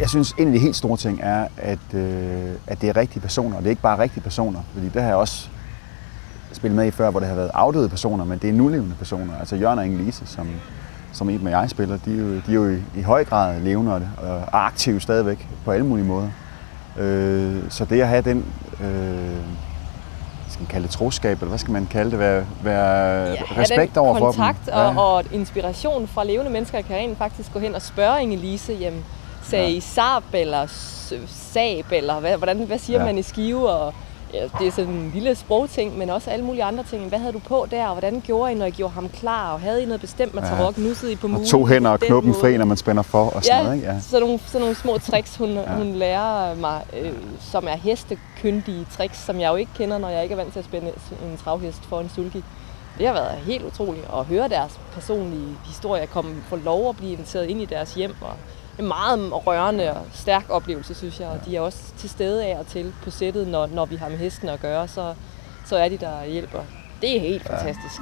Jeg synes, en af de helt store ting er, at det er rigtige personer. Det er ikke bare rigtige personer, fordi det har jeg også spillet med i før, hvor det har været afdøde personer, men det er nulevende personer. Altså Jørgen og Inge-Lise, som Iben og jeg spiller, de er jo i høj grad levende og aktive stadigvæk på alle mulige måder. Så det at have den, skal man kalde det troskab, eller hvad skal man kalde det, være respekt over for dem. Kontakt og inspiration fra levende mennesker, kan rent faktisk gå hen og spørge Inge-Lise, jamen, sagde I Saab eller Sab, eller hvad siger man i Skive? Og, ja, det er sådan en lille sprogting, men også alle mulige andre ting. Hvad havde du på der, og hvordan gjorde I, når I gjorde ham klar? Og havde I noget bestemt med tarok? Nussede I på mulen? Og 2 hænder og knuppen fri, når man spænder for og sådan noget, ikke? Ja, sådan nogle små tricks, hun lærer mig, som er hestekyndige tricks, som jeg jo ikke kender, når jeg ikke er vant til at spænde en travhest for en sulky. Det har været helt utroligt at høre deres personlige historie, få lov at blive inviteret ind i deres hjem. Og en meget rørende og stærk oplevelse, synes jeg, og de er også til stede af og til på sættet, når vi har med hesten at gøre, så er de der og hjælper. Det er helt fantastisk.